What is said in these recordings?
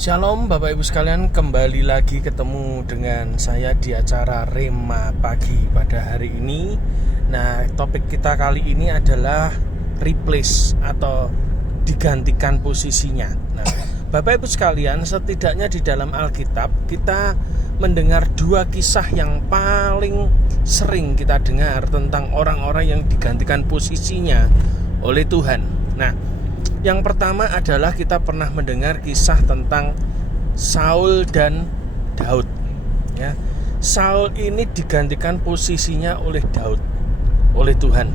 Shalom Bapak Ibu sekalian, kembali lagi ketemu dengan saya di acara Rema Pagi pada hari ini. Nah, topik kita kali ini adalah replace atau digantikan posisinya. Nah, Bapak Ibu sekalian, setidaknya di dalam Alkitab kita mendengar dua kisah yang paling sering kita dengar tentang orang-orang yang digantikan posisinya oleh Tuhan. Nah, yang pertama adalah kita pernah mendengar kisah tentang Saul dan Daud. Ya, Saul ini digantikan posisinya oleh Daud, oleh Tuhan.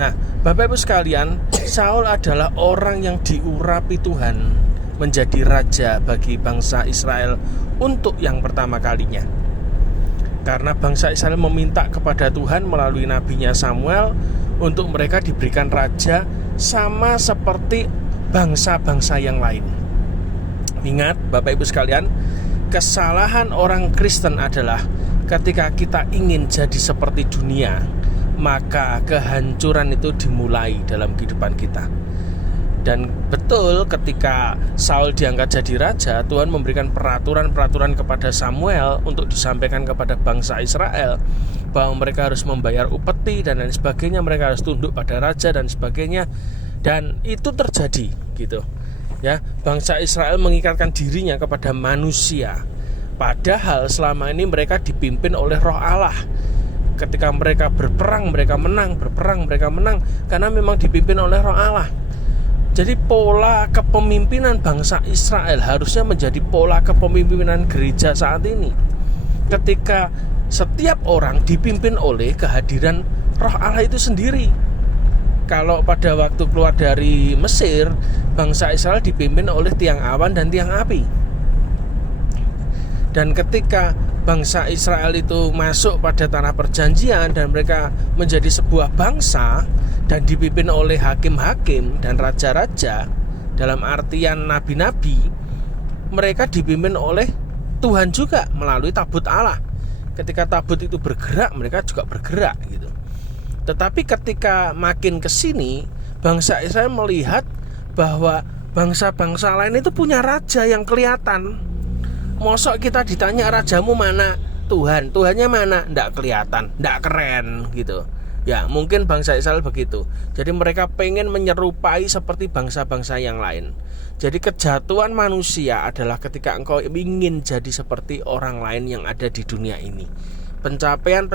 Nah, Bapak Ibu sekalian, Saul adalah orang yang diurapi Tuhan menjadi raja bagi bangsa Israel untuk yang pertama kalinya. Karena bangsa Israel meminta kepada Tuhan melalui nabinya Samuel untuk mereka diberikan raja sama seperti bangsa-bangsa yang lain. Ingat Bapak Ibu sekalian, kesalahan orang Kristen adalah ketika kita ingin jadi seperti dunia, maka kehancuran itu dimulai dalam kehidupan kita. Dan betul ketika Saul diangkat jadi raja, Tuhan memberikan peraturan-peraturan kepada Samuel untuk disampaikan kepada bangsa Israel bahwa mereka harus membayar upeti dan lain sebagainya, mereka harus tunduk pada raja dan sebagainya. Dan itu terjadi gitu. Ya, bangsa Israel mengikatkan dirinya kepada manusia. Padahal selama ini mereka dipimpin oleh Roh Allah. Ketika mereka berperang, mereka menang, berperang, mereka menang karena memang dipimpin oleh Roh Allah. Jadi pola kepemimpinan bangsa Israel harusnya menjadi pola kepemimpinan gereja saat ini. Ketika setiap orang dipimpin oleh kehadiran Roh Allah itu sendiri. Kalau pada waktu keluar dari Mesir, bangsa Israel dipimpin oleh tiang awan dan tiang api. Dan ketika bangsa Israel itu masuk pada tanah perjanjian dan mereka menjadi sebuah bangsa dan dipimpin oleh hakim-hakim dan raja-raja, dalam artian nabi-nabi, mereka dipimpin oleh Tuhan juga melalui tabut Allah. Ketika tabut itu bergerak, mereka juga bergerak gitu. Tetapi ketika makin ke sini, bangsa Israel melihat bahwa bangsa-bangsa lain itu punya raja yang kelihatan. Mosok kita ditanya rajamu mana? Tuhan, Tuhannya mana? Nggak kelihatan, nggak keren gitu. Ya mungkin bangsa Israel begitu. Jadi mereka pengen menyerupai seperti bangsa-bangsa yang lain. Jadi kejatuhan manusia adalah ketika engkau ingin jadi seperti orang lain yang ada di dunia ini. Pencapaian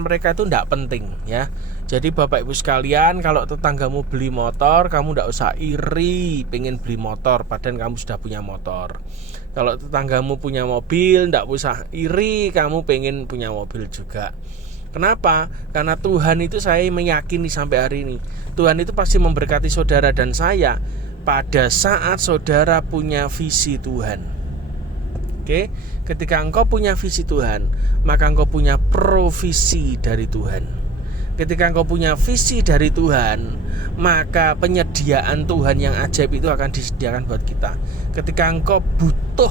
mereka itu tidak penting ya. Jadi Bapak Ibu sekalian, kalau tetanggamu beli motor, kamu tidak usah iri pengen beli motor padahal kamu sudah punya motor. Kalau tetanggamu punya mobil, tidak usah iri kamu pengen punya mobil juga. Kenapa? Karena Tuhan itu, saya meyakini sampai hari ini, Tuhan itu pasti memberkati saudara dan saya pada saat saudara punya visi Tuhan. Oke, ketika engkau punya visi Tuhan, maka engkau punya provisi dari Tuhan. Ketika engkau punya visi dari Tuhan, maka penyediaan Tuhan yang ajaib itu akan disediakan buat kita. Ketika engkau butuh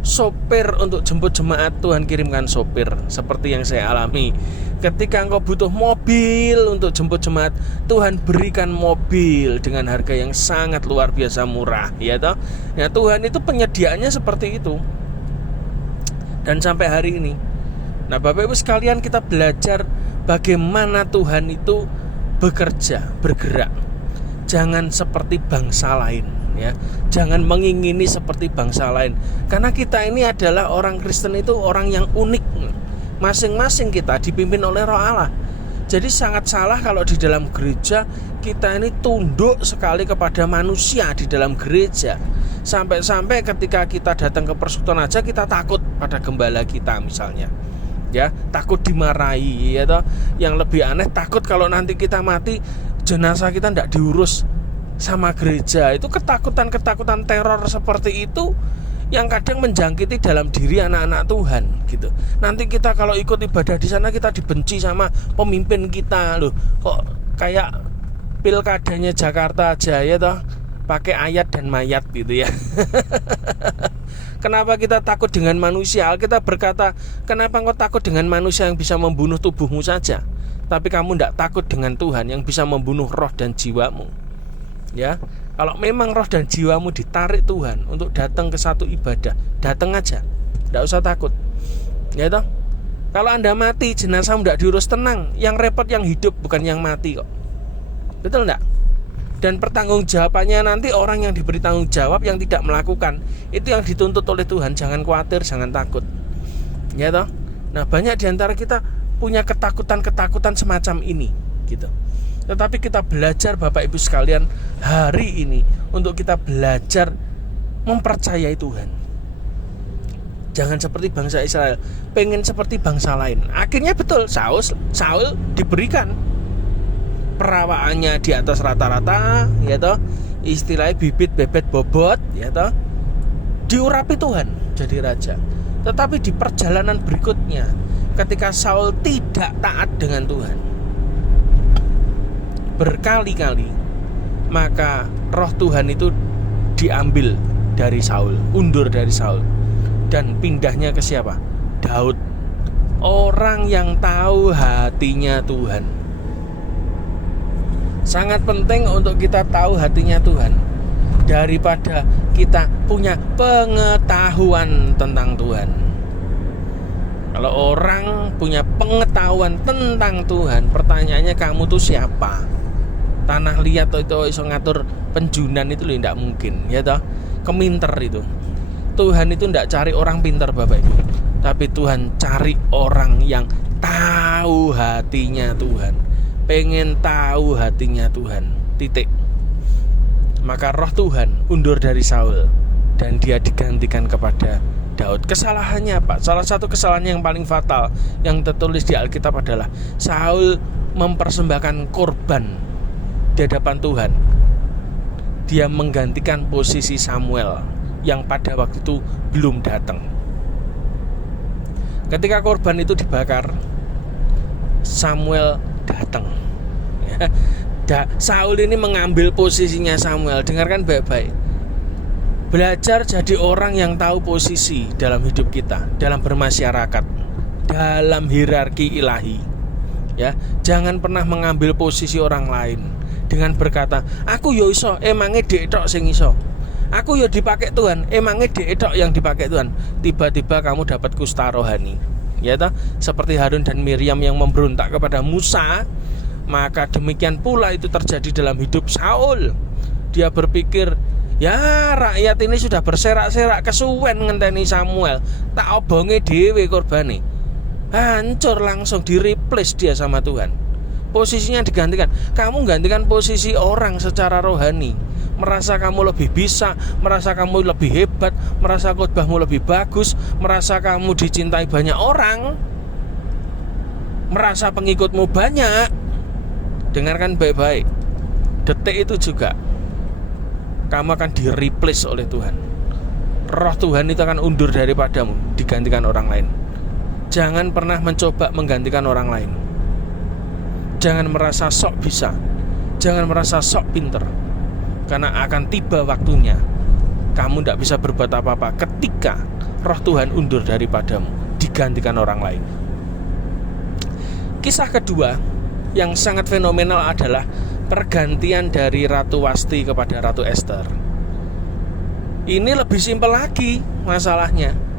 sopir untuk jemput jemaat, Tuhan kirimkan sopir, seperti yang saya alami. Ketika engkau butuh mobil untuk jemput jemaat, Tuhan berikan mobil dengan harga yang sangat luar biasa murah, ya toh? Ya, Tuhan itu penyediaannya seperti itu. Dan sampai hari ini, nah Bapak Ibu sekalian, kita belajar bagaimana Tuhan itu bekerja, bergerak. Jangan seperti bangsa lain ya. Jangan mengingini seperti bangsa lain. Karena kita ini adalah orang Kristen, itu orang yang unik. Masing-masing kita dipimpin oleh Roh Allah. Jadi sangat salah kalau di dalam gereja kita ini tunduk sekali kepada manusia di dalam gereja. Sampai-sampai ketika kita datang ke persekutuan aja kita takut pada gembala kita misalnya. Ya, takut dimarahi ya toh. Yang lebih aneh, takut kalau nanti kita mati jenazah kita tidak diurus sama gereja. Itu ketakutan teror seperti itu yang kadang menjangkiti dalam diri anak-anak Tuhan gitu. Nanti kita kalau ikut ibadah di sana kita dibenci sama pemimpin kita loh. Kok kayak pilkadanya Jakarta aja ya toh, pakai ayat dan mayat gitu ya. Kenapa kita takut dengan manusia? Alkitab berkata, kenapa engkau takut dengan manusia yang bisa membunuh tubuhmu saja, tapi kamu tidak takut dengan Tuhan yang bisa membunuh roh dan jiwamu. Ya, kalau memang roh dan jiwamu ditarik Tuhan untuk datang ke satu ibadah, datang aja, tidak usah takut. Ya toh. Kalau Anda mati, jenazah tidak diurus, tenang. Yang repot yang hidup, bukan yang mati kok. Betul enggak? Dan pertanggungjawabannya nanti orang yang diberi tanggung jawab yang tidak melakukan, itu yang dituntut oleh Tuhan. Jangan khawatir, jangan takut. Ya toh? Nah, banyak diantara kita punya ketakutan semacam ini gitu. Tetapi kita belajar Bapak Ibu sekalian hari ini untuk kita belajar mempercayai Tuhan. Jangan seperti bangsa Israel, pengen seperti bangsa lain. Akhirnya betul, Saul diberikan perawaannya di atas rata-rata, ya toh. Istilahnya bibit bebet bobot, ya toh. Diurapi Tuhan jadi raja. Tetapi di perjalanan berikutnya, ketika Saul tidak taat dengan Tuhan berkali-kali, maka roh Tuhan itu diambil dari Saul, undur dari Saul, dan pindahnya ke siapa? Daud, orang yang tahu hatinya Tuhan. Sangat penting untuk kita tahu hatinya Tuhan daripada kita punya pengetahuan tentang Tuhan. Kalau orang punya pengetahuan tentang Tuhan, pertanyaannya kamu tuh siapa? Tanah liat itu iso ngatur penjunan itu loh, tidak mungkin, ya toh. Keminter itu. Tuhan itu tidak cari orang pintar Bapak Ibu, tapi Tuhan cari orang yang tahu hatinya Tuhan, pengen tahu hatinya Tuhan, titik. Maka roh Tuhan undur dari Saul dan dia digantikan kepada Daud. Kesalahannya apa? Salah satu kesalahan yang paling fatal yang tertulis di Alkitab adalah Saul mempersembahkan korban di hadapan Tuhan. Dia menggantikan posisi Samuel yang pada waktu itu belum datang. Ketika korban itu dibakar, Samuel datang. Saul ini mengambil posisinya Samuel. Dengarkan baik-baik. Belajar jadi orang yang tahu posisi dalam hidup kita, dalam bermasyarakat, dalam hierarki ilahi. Ya, jangan pernah mengambil posisi orang lain dengan berkata, aku yo iso, emangnya dhek tok sing iso. Aku yo dipakai Tuhan, emangnya dhek tok yang dipakai Tuhan. Tiba-tiba kamu dapat kusta rohani. Ya toh, seperti Harun dan Miriam yang memberontak kepada Musa, maka demikian pula itu terjadi dalam hidup Saul. Dia berpikir, ya rakyat ini sudah berserak-serak kesuwen ngenteni Samuel, tak obonge dhewe korbane. Hancur, langsung di-replace dia sama Tuhan. Posisinya digantikan. Kamu gantikan posisi orang secara rohani, merasa kamu lebih bisa, merasa kamu lebih hebat, merasa khotbahmu lebih bagus, merasa kamu dicintai banyak orang, merasa pengikutmu banyak. Dengarkan baik-baik. Detik itu juga kamu akan di-replace oleh Tuhan. Roh Tuhan itu akan undur daripadamu, digantikan orang lain. Jangan pernah mencoba menggantikan orang lain. Jangan merasa sok bisa, jangan merasa sok pinter, karena akan tiba waktunya kamu tidak bisa berbuat apa-apa ketika roh Tuhan undur daripadamu, digantikan orang lain. Kisah kedua yang sangat fenomenal adalah pergantian dari Ratu Wasti kepada Ratu Ester. Ini lebih simpel lagi masalahnya.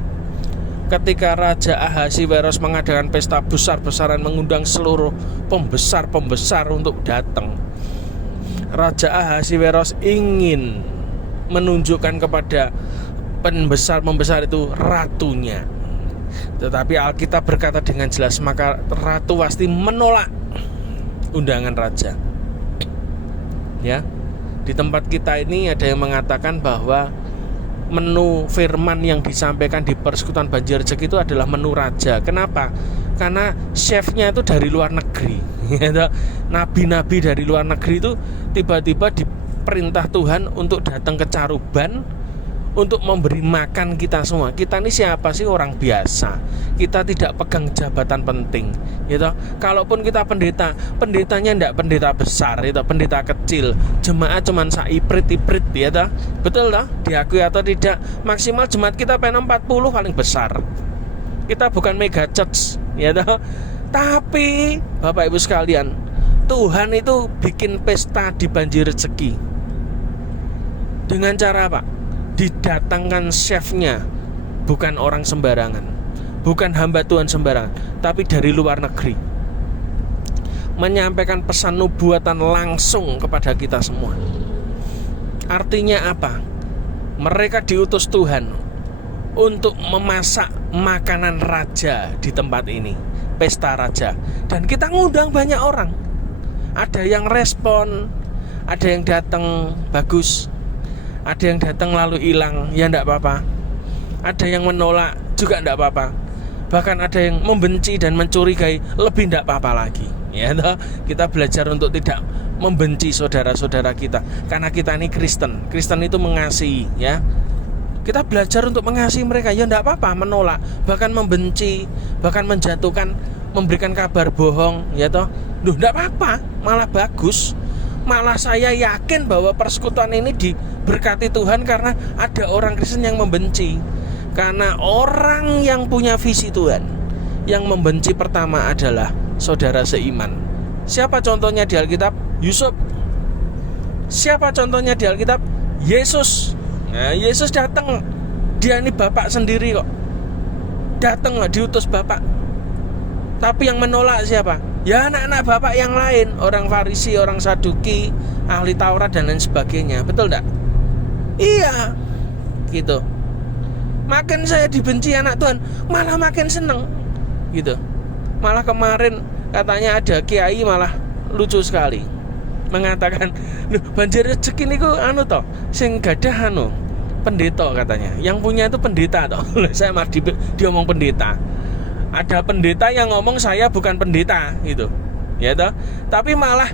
Ketika Raja Ahasiweros mengadakan pesta besar-besaran, mengundang seluruh pembesar-pembesar untuk datang, Raja Ahasiweros ingin menunjukkan kepada pembesar-pembesar itu ratunya. Tetapi Alkitab berkata dengan jelas, maka Ratu Wasti menolak undangan raja. Ya, di tempat kita ini ada yang mengatakan bahwa menu firman yang disampaikan di Persekutuan Banjarjeg itu adalah menu raja. Kenapa? Karena chefnya itu dari luar negeri. Nabi-nabi dari luar negeri itu tiba-tiba diperintah Tuhan untuk datang ke Caruban untuk memberi makan kita semua. Kita ini siapa sih? Orang biasa. Kita tidak pegang jabatan penting, gitu. Kalaupun kita pendeta, pendetanya tidak pendeta besar, itu pendeta kecil. Jemaat cuman saiprit-iprit, ya toh? Betul toh? Diakui atau tidak, maksimal jemaat kita pengen 40 paling besar. Kita bukan mega church, ya toh? Tapi Bapak Ibu sekalian, Tuhan itu bikin pesta di Banjarjeg. Dengan cara apa? Didatangkan chefnya, bukan orang sembarangan, bukan hamba Tuhan sembarangan, tapi dari luar negeri, menyampaikan pesan nubuatan langsung kepada kita semua. Artinya apa? Mereka diutus Tuhan untuk memasak makanan raja di tempat ini, pesta raja. Dan kita ngundang banyak orang. Ada yang respon, ada yang datang bagus, ada yang datang lalu hilang, ya enggak apa-apa. Ada yang menolak juga enggak apa-apa. Bahkan ada yang membenci dan mencurigai, lebih enggak apa-apa lagi. Ya toh, kita belajar untuk tidak membenci saudara-saudara kita, karena kita ini Kristen. Kristen itu mengasihi, ya. Kita belajar untuk mengasihi mereka, ya enggak apa-apa menolak, bahkan membenci, bahkan menjatuhkan, memberikan kabar bohong, ya toh. Duh, enggak apa-apa, malah bagus. Malah saya yakin bahwa persekutuan ini diberkati Tuhan karena ada orang Kristen yang membenci. Karena orang yang punya visi Tuhan, yang membenci pertama adalah saudara seiman. Siapa contohnya di Alkitab? Yusuf. Siapa contohnya di Alkitab? Yesus. Nah, Yesus datang. Dia ini bapak sendiri kok. Datang lah, diutus bapak. Tapi yang menolak siapa? Ya anak-anak bapak yang lain, orang Farisi, orang Saduki, ahli Taurat dan lain sebagainya. Betul enggak? Iya. Gitu. Makin saya dibenci anak Tuhan, malah makin seneng. Gitu. Malah kemarin katanya ada kiai malah lucu sekali, mengatakan, "Loh, banjir rezeki niku anu toh, sing gadah anu pendeta katanya. Yang punya itu pendeta toh." Saya malah diomong pendeta. Ada pendeta yang ngomong saya bukan pendeta gitu. Ya toh. Tapi malah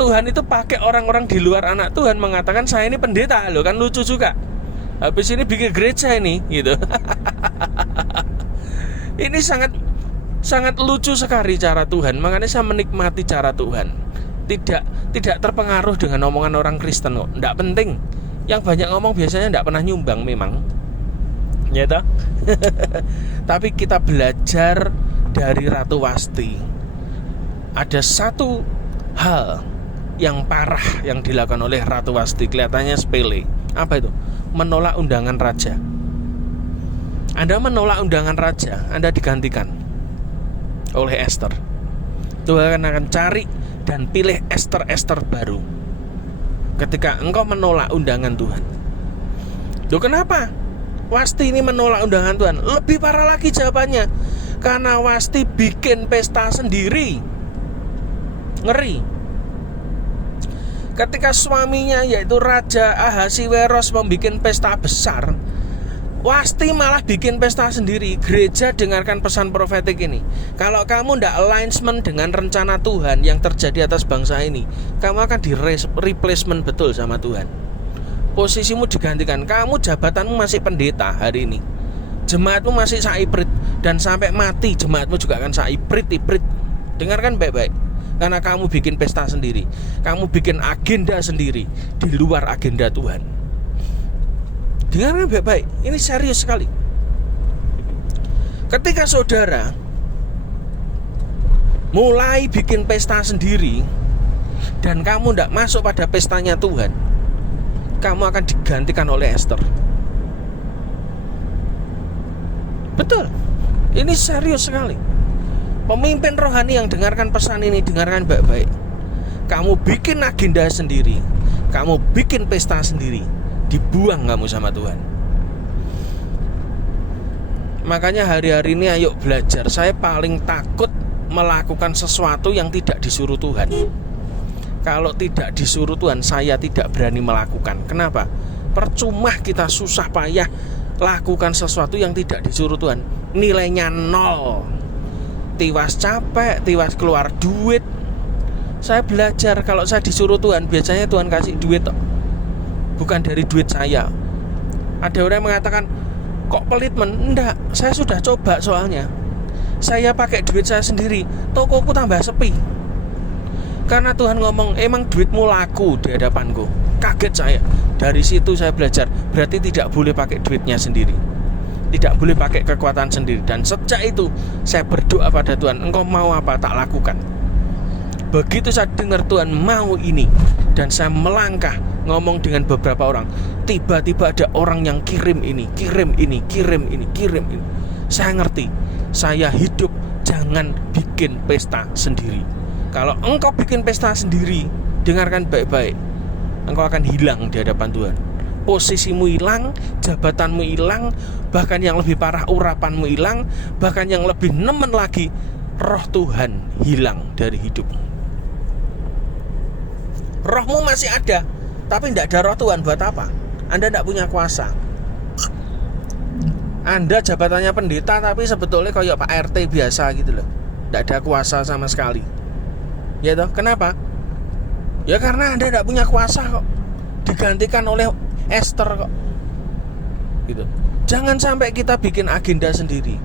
Tuhan itu pakai orang-orang di luar anak Tuhan mengatakan saya ini pendeta loh, kan lucu juga. Habis ini bikin gereja ini gitu. Ini sangat lucu sekali cara Tuhan. Makanya saya menikmati cara Tuhan. Tidak terpengaruh dengan omongan orang Kristen kok. Tidak penting. Yang banyak ngomong biasanya tidak pernah nyumbang memang. Ya toh? Tapi kita belajar dari Ratu Wasti. Ada satu hal yang parah yang dilakukan oleh Ratu Wasti, kelihatannya sepele. Apa itu? Menolak undangan raja. Anda menolak undangan raja, Anda digantikan oleh Esther. Tuhan akan cari dan pilih Esther baru ketika engkau menolak undangan Tuhan. Loh, kenapa Wasti ini menolak undangan Tuhan? Lebih parah lagi jawabannya. Karena Wasti bikin pesta sendiri. Ngeri. Ketika suaminya yaitu Raja Ahasiweros membuat pesta besar, Wasti malah bikin pesta sendiri. Gereja dengarkan pesan profetik ini. Kalau kamu tidak alignment dengan rencana Tuhan yang terjadi atas bangsa ini, kamu akan di replacement betul sama Tuhan. Posisimu digantikan. Kamu jabatanmu masih pendeta hari ini, jemaatmu masih saiprit, dan sampai mati jemaatmu juga akan saiprit. Dengarkan baik-baik. Karena kamu bikin pesta sendiri, kamu bikin agenda sendiri di luar agenda Tuhan. Dengarkan baik-baik, ini serius sekali. Ketika saudara mulai bikin pesta sendiri dan kamu tidak masuk pada pestanya Tuhan, kamu akan digantikan oleh Esther. Betul, ini serius sekali. Pemimpin rohani yang dengarkan pesan ini, dengarkan baik-baik. Kamu bikin agenda sendiri, kamu bikin pesta sendiri, dibuang kamu sama Tuhan. Makanya hari-hari ini ayo belajar. Saya paling takut melakukan sesuatu yang tidak disuruh Tuhan. Kalau tidak disuruh Tuhan, saya tidak berani melakukan. Kenapa? Percuma kita susah payah lakukan sesuatu yang tidak disuruh Tuhan. Nilainya 0. Tiwas capek, tiwas keluar duit. Saya belajar kalau saya disuruh Tuhan, biasanya Tuhan kasih duit, bukan dari duit saya. Ada orang yang mengatakan, kok pelit men? Enggak, saya sudah coba soalnya. Saya pakai duit saya sendiri, tokoku tambah sepi. Karena Tuhan ngomong, emang duitmu laku di hadapanku. Kaget saya. Dari situ saya belajar, berarti tidak boleh pakai duitnya sendiri, tidak boleh pakai kekuatan sendiri. Dan sejak itu saya berdoa pada Tuhan, engkau mau apa tak lakukan. Begitu saya dengar Tuhan mau ini, Dan saya melangkah ngomong dengan beberapa orang. Tiba-tiba ada orang yang kirim ini. Saya ngerti, saya hidup jangan bikin pesta sendiri. Kalau engkau bikin pesta sendiri, dengarkan baik-baik, engkau akan hilang di hadapan Tuhan. Posisimu hilang, jabatanmu hilang, bahkan yang lebih parah urapanmu hilang, bahkan yang lebih nemen lagi, roh Tuhan hilang dari hidupmu. Rohmu masih ada, tapi tidak ada roh Tuhan. Buat apa? Anda tidak punya kuasa. Anda jabatannya pendeta, tapi sebetulnya kayak Pak RT biasa gitu loh. Tidak ada kuasa sama sekali. Ya toh, kenapa? Ya karena Anda tidak punya kuasa kok. Digantikan oleh Esther kok. Gitu. Jangan sampai kita bikin agenda sendiri.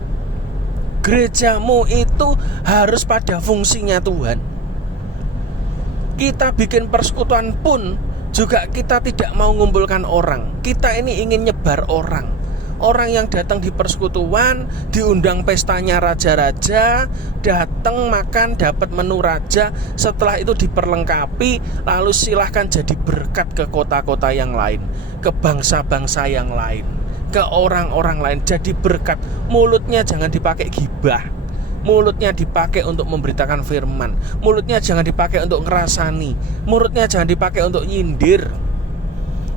Gerejamu itu harus pada fungsinya Tuhan. Kita bikin persekutuan pun juga kita tidak mau mengumpulkan orang. Kita ini ingin nyebar orang. Orang yang datang di persekutuan, diundang pestanya raja-raja, datang makan dapat menu raja, setelah itu diperlengkapi, lalu silahkan jadi berkat ke kota-kota yang lain, ke bangsa-bangsa yang lain, ke orang-orang lain, jadi berkat. Mulutnya jangan dipakai gibah, mulutnya dipakai untuk memberitakan firman, mulutnya jangan dipakai untuk ngerasani, mulutnya jangan dipakai untuk nyindir,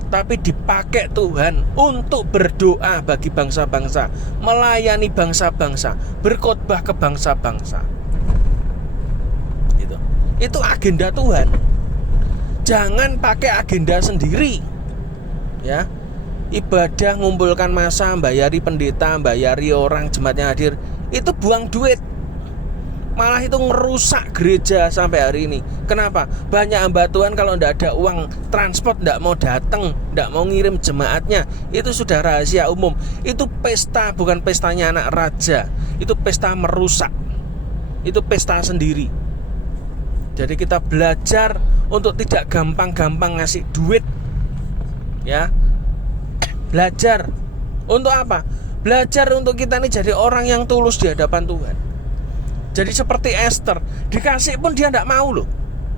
tapi dipakai Tuhan untuk berdoa bagi bangsa-bangsa, melayani bangsa-bangsa, berkhotbah ke bangsa-bangsa. Itu agenda Tuhan. Jangan pakai agenda sendiri. Ya. Ibadah ngumpulkan massa, bayari pendeta, bayari orang jemaatnya hadir, itu buang duit. Malah itu ngerusak gereja sampai hari ini. Kenapa? Banyak hamba Tuhan kalau tidak ada uang transport, tidak mau datang, tidak mau ngirim jemaatnya. Itu sudah rahasia umum. Itu pesta, bukan pestanya anak raja. Itu pesta merusak. Itu pesta sendiri. Jadi kita belajar untuk tidak gampang-gampang ngasih duit. Ya. Belajar. Untuk apa? Belajar untuk kita ini jadi orang yang tulus di hadapan Tuhan. Jadi seperti Esther, dikasih pun dia tidak mau loh.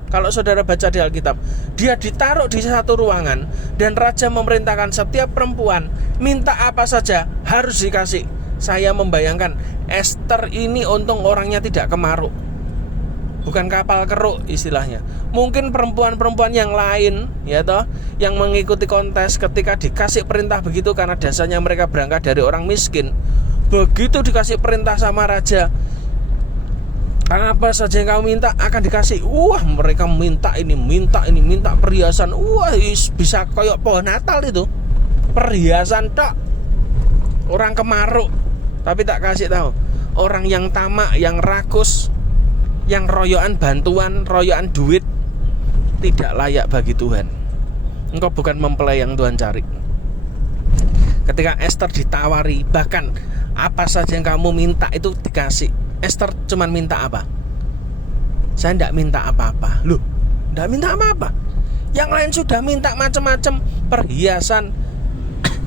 Kalau saudara baca di Alkitab, dia ditaruh di satu ruangan, dan raja memerintahkan setiap perempuan minta apa saja harus dikasih. Saya membayangkan Esther ini untung orangnya tidak kemaruk, bukan kapal keruk istilahnya. Mungkin perempuan-perempuan yang lain, ya toh, yang mengikuti kontes ketika dikasih perintah begitu, karena dasarnya mereka berangkat dari orang miskin. Begitu dikasih perintah sama raja, apa saja yang kamu minta akan dikasih. Wah, mereka minta perhiasan. Wah, bisa koyok pohon Natal itu. Perhiasan tok. Orang kemaruk, tapi tak kasih tahu. Orang yang tamak, yang rakus, yang royoan bantuan, royoan duit, tidak layak bagi Tuhan. Engkau bukan mempelai yang Tuhan cari. Ketika Esther ditawari, bahkan apa saja yang kamu minta itu dikasih. Esther cuma minta apa? Saya tidak minta apa-apa. Loh, tidak minta apa-apa. Yang lain sudah minta macam-macam, perhiasan,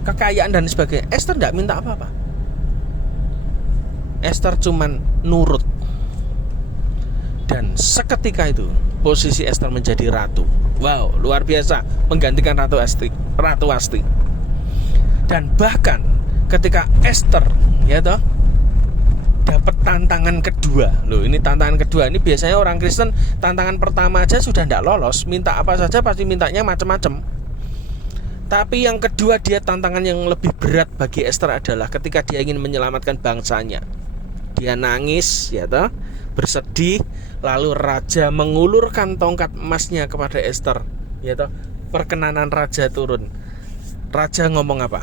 kekayaan dan sebagainya. Esther tidak minta apa-apa. Esther cuma nurut. Dan seketika itu posisi Esther menjadi ratu. Wow, luar biasa, menggantikan Ratu Wasti. Dan bahkan ketika Esther, ya toh, dapat tantangan kedua. Loh, ini tantangan kedua. Ini biasanya orang Kristen tantangan pertama aja sudah tidak lolos, minta apa saja pasti mintanya macam-macam. Tapi yang kedua, dia tantangan yang lebih berat bagi Esther adalah ketika dia ingin menyelamatkan bangsanya. Dia nangis, ya toh, bersedih, lalu raja mengulurkan tongkat emasnya kepada Esther, ya toh. Perkenanan raja turun. Raja ngomong apa?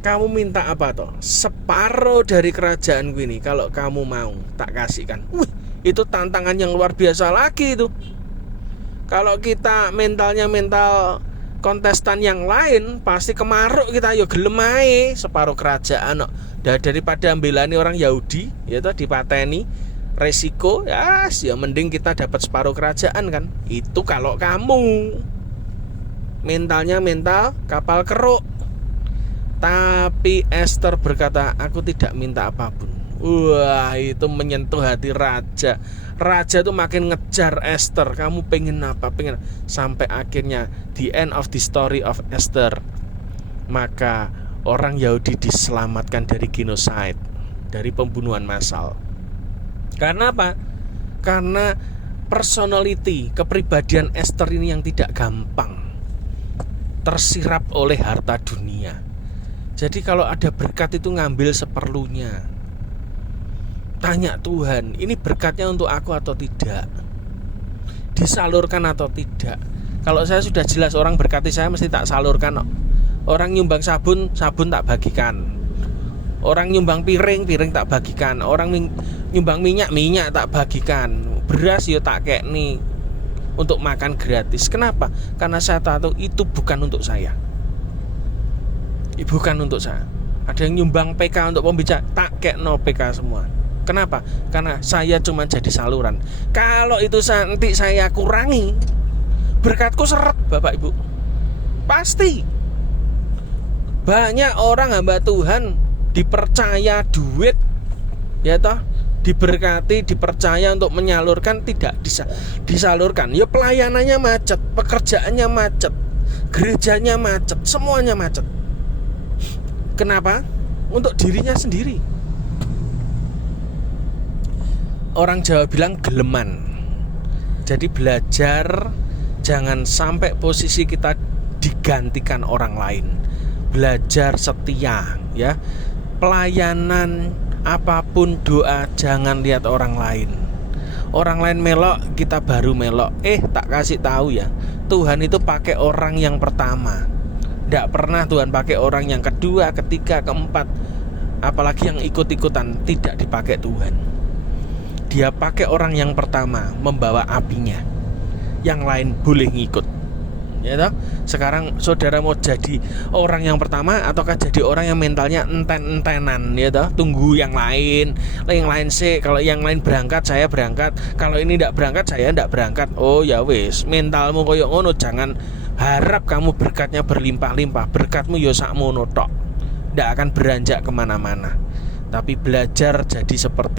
Kamu minta apa toh? Separuh dari kerajaanku ini, kalau kamu mau tak kasihkan. Itu tantangan yang luar biasa lagi itu. Kalau kita mentalnya mental kontestan yang lain, pasti kemaruk kita, yo gelem ae separuh kerajaan kok. Daripada ambelani orang Yahudi, ya toh, dipateni resiko, ya mending kita dapat separuh kerajaan kan. Itu kalau kamu mentalnya mental kapal keruk. Tapi Esther berkata, aku tidak minta apapun. Wah, itu menyentuh hati raja. Raja tuh makin ngejar Esther. Kamu pengen apa? Pengen. Sampai akhirnya the end of the story of Esther. Maka orang Yahudi diselamatkan dari genocide, dari pembunuhan massal. Karena apa? Karena personality, kepribadian Esther ini yang tidak gampang tersirap oleh harta dunia. Jadi kalau ada berkat itu ngambil seperlunya. Tanya Tuhan, ini berkatnya untuk aku atau tidak? Disalurkan atau tidak? Kalau saya sudah jelas orang berkati saya, mesti tak salurkan. Orang nyumbang sabun, sabun tak bagikan. Orang nyumbang piring, piring tak bagikan. Orang nyumbang minyak, minyak tak bagikan. Beras ya tak kayak nih untuk makan gratis. Kenapa? Karena saya tahu itu bukan untuk saya. Bukan untuk saya. Ada yang nyumbang PK untuk pembicara, tak kayak no PK semua. Kenapa? Karena saya cuma jadi saluran. Kalau itu nanti saya kurangi, berkatku seret, Bapak Ibu. Pasti. Banyak orang hamba Tuhan dipercaya duit, ya toh, diberkati, dipercaya untuk menyalurkan, tidak disalurkan. Ya pelayanannya macet, pekerjaannya macet, gerejanya macet, semuanya macet. Kenapa? Untuk dirinya sendiri. Orang Jawa bilang geleman. Jadi belajar jangan sampai posisi kita digantikan orang lain. Belajar setia, ya. Pelayanan apapun, doa, jangan lihat orang lain. Orang lain melok, kita baru melok. Tak kasih tahu ya, Tuhan itu pakai orang yang pertama. Tidak pernah Tuhan pakai orang yang kedua, ketiga, keempat. Apalagi yang ikut-ikutan, tidak dipakai Tuhan. Dia pakai orang yang pertama, membawa apinya. Yang lain boleh ngikut. Ya toh? Sekarang saudara mau jadi orang yang pertama ataukah jadi orang yang mentalnya enten-entenan, ya toh? Tunggu yang lain sih. Kalau yang lain berangkat, saya berangkat. Kalau ini tidak berangkat, saya tidak berangkat. Oh ya wis, mentalmu koyo ngono. Jangan harap kamu berkatnya berlimpah-limpah. Berkatmu yo sakmono tok. Tidak akan beranjak kemana-mana. Tapi belajar jadi seperti